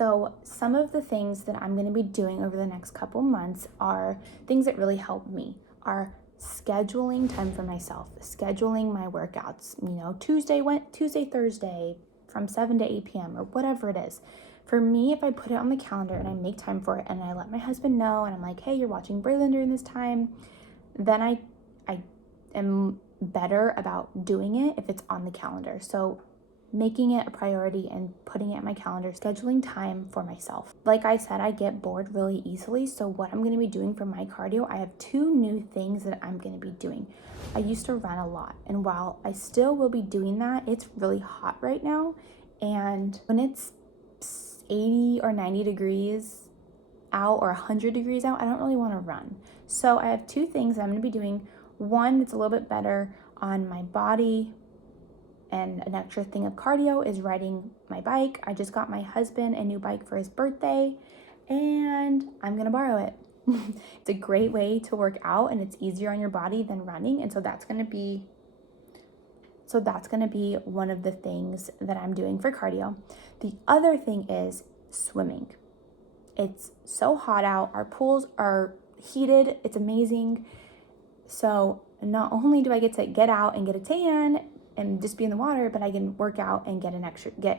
So some of the things that I'm going to be doing over the next couple months are things that really help me, are scheduling time for myself, scheduling my workouts, Tuesday, Thursday from 7 to 8 p.m. or whatever it is. For me, if I put it on the calendar and I make time for it and I let my husband know and I'm like, hey, you're watching Braylon during this time, then I am better about doing it if it's on the calendar. So making it a priority and putting it in my calendar, scheduling time for myself. Like I said, I get bored really easily. So what I'm going to be doing for my cardio, I have 2 new things that I'm going to be doing. I used to run a lot, and while I still will be doing that, it's really hot right now. And when it's 80 or 90 degrees out or 100 degrees out, I don't really want to run. So I have 2 things that I'm going to be doing. One that's a little bit better on my body, and an extra thing of cardio is riding my bike. I just got my husband a new bike for his birthday, and I'm gonna borrow it. It's a great way to work out, and it's easier on your body than running, and so that's gonna be one of the things that I'm doing for cardio. The other thing is swimming. It's so hot out. Our pools are heated. It's amazing. So not only do I get to get out and get a tan and just be in the water, but I can work out and get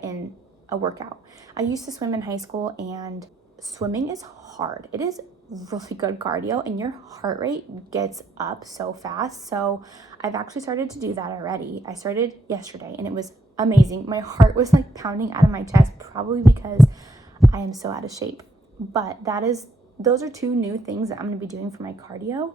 in a workout. I used to swim in high school, and swimming is hard. It is really good cardio, and your heart rate gets up so fast. So I've actually started to do that already. I started yesterday, and it was amazing. My heart was like pounding out of my chest, probably because I am so out of shape. But those are 2 new things that I'm going to be doing for my cardio.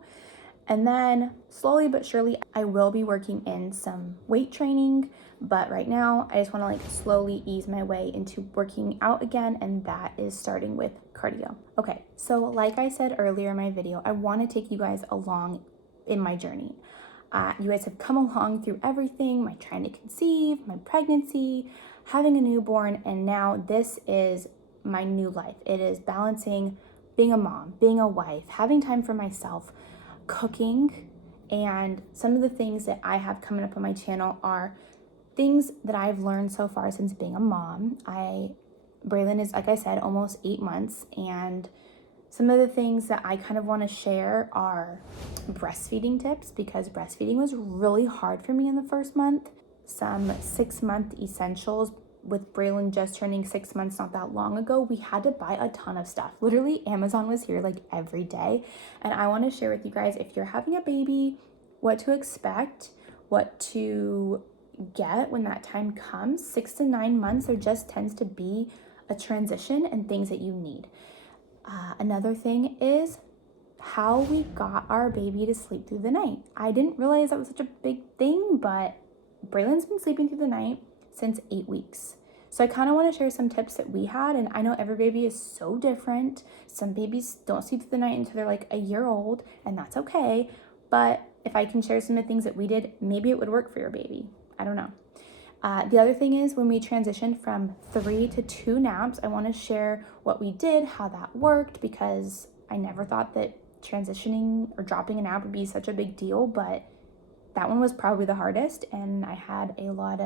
And then slowly but surely, I will be working in some weight training. But right now, I just want to slowly ease my way into working out again. And that is starting with cardio. Okay, so like I said earlier in my video, I want to take you guys along in my journey. You guys have come along through everything, my trying to conceive, my pregnancy, having a newborn, and now this is my new life. It is balancing being a mom, being a wife, having time for myself, cooking, and some of the things that I have coming up on my channel are things that I've learned so far since being a mom. Braylon is, like I said, almost 8 months, and some of the things that I kind of want to share are breastfeeding tips, because breastfeeding was really hard for me in the first month. Some 6-month essentials. With Braylon just turning 6 months not that long ago, we had to buy a ton of stuff. Literally, Amazon was here every day. And I want to share with you guys, if you're having a baby, what to expect, what to get when that time comes. 6 to 9 months, there just tends to be a transition and things that you need. Another thing is how we got our baby to sleep through the night. I didn't realize that was such a big thing, but Braylon's been sleeping through the night since 8 weeks. So I kind of want to share some tips that we had, and I know every baby is so different. Some babies don't sleep through the night until they're a year old, and that's okay. But if I can share some of the things that we did, maybe it would work for your baby. I don't know. The other thing is, when we transitioned from 3 to 2 naps, I want to share what we did, how that worked, because I never thought that transitioning or dropping a nap would be such a big deal, but that one was probably the hardest, and I had a lot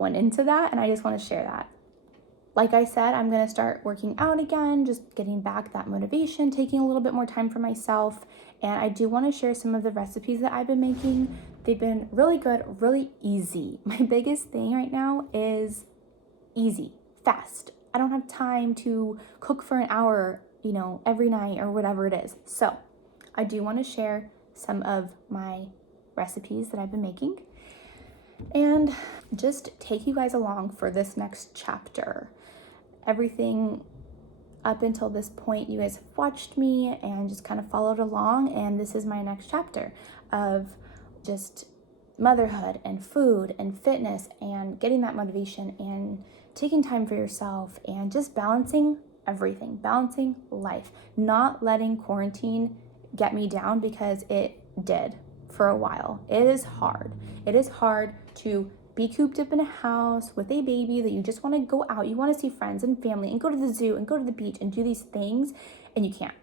went into that, and I just want to share that. Like I said, I'm going to start working out again, just getting back that motivation, taking a little bit more time for myself, and I do want to share some of the recipes that I've been making. They've been really good, really easy. My biggest thing right now is easy, fast. I don't have time to cook for an hour, every night or whatever it is. So I do want to share some of my recipes that I've been making and just take you guys along for this next chapter. Everything up until this point, you guys have watched me and just kind of followed along, and this is my next chapter of just motherhood and food and fitness and getting that motivation and taking time for yourself and just balancing everything, balancing life, not letting quarantine get me down, because it did for a while. It is hard. It is hard to be cooped up in a house with a baby that you just want to go out. You want to see friends and family and go to the zoo and go to the beach and do these things, and you can't.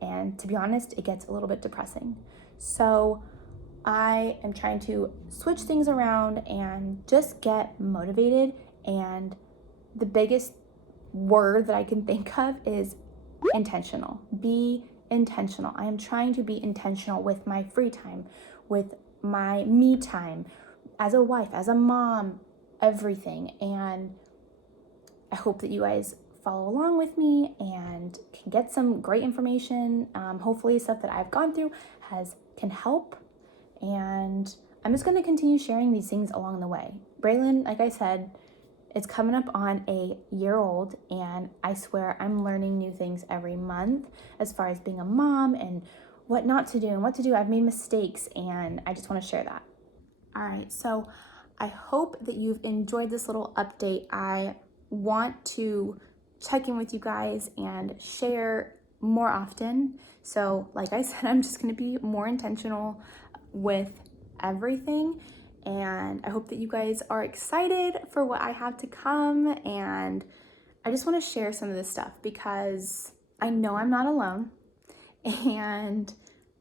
And to be honest, it gets a little bit depressing. So I am trying to switch things around and just get motivated and the biggest word that I can think of is intentional. Be intentional. I am trying to be intentional with my free time, with my me time, as a wife, as a mom, everything. And I hope that you guys follow along with me and can get some great information. Hopefully stuff that I've gone through can help. And I'm just going to continue sharing these things along the way. Braylon, like I said, it's coming up on a year old, and I swear I'm learning new things every month as far as being a mom and what not to do and what to do. I've made mistakes, and I just want to share that. All right, so I hope that you've enjoyed this little update. I want to check in with you guys and share more often. So like I said, I'm just going to be more intentional with everything, and I hope that you guys are excited for what I have to come. And I just want to share some of this stuff because I know I'm not alone, and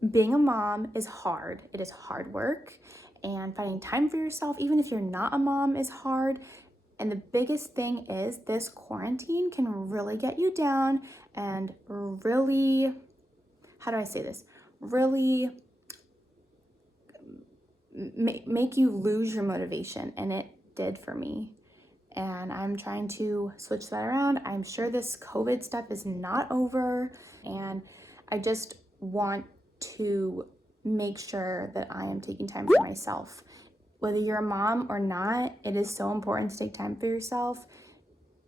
being a mom is hard. It is hard work, and finding time for yourself, even if you're not a mom, is hard. And the biggest thing is this quarantine can really get you down and really, how do I say this? Really make you lose your motivation. And it did for me. And I'm trying to switch that around. I'm sure this COVID stuff is not over. And I just want to make sure that I am taking time for myself. Whether you're a mom or not, it is so important to take time for yourself,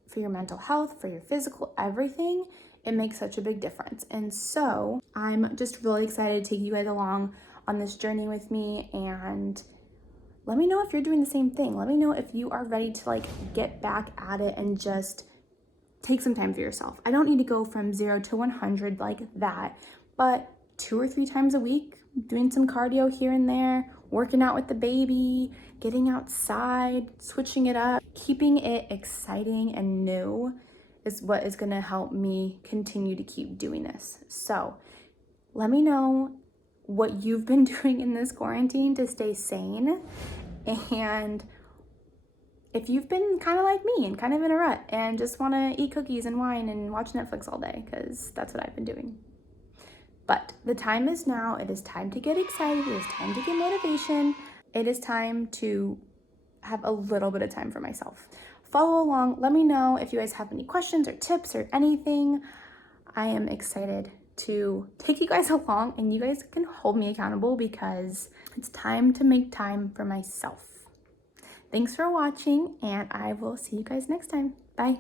for your mental health, for your physical, everything. It makes such a big difference. And so I'm just really excited to take you guys along on this journey with me. And let me know if you're doing the same thing. Let me know if you are ready to get back at it and just take some time for yourself. I don't need to go from 0 to 100 like that, but 2 or 3 times a week, doing some cardio here and there, working out with the baby, getting outside, switching it up, keeping it exciting and new is what is going to help me continue to keep doing this. So let me know what you've been doing in this quarantine to stay sane, and if you've been kind of like me and kind of in a rut and just want to eat cookies and wine and watch Netflix all day, because that's what I've been doing. But the time is now. It is time to get excited. It is time to get motivation. It is time to have a little bit of time for myself. Follow along. Let me know if you guys have any questions or tips or anything. I am excited to take you guys along, and you guys can hold me accountable because it's time to make time for myself. Thanks for watching, and I will see you guys next time. Bye.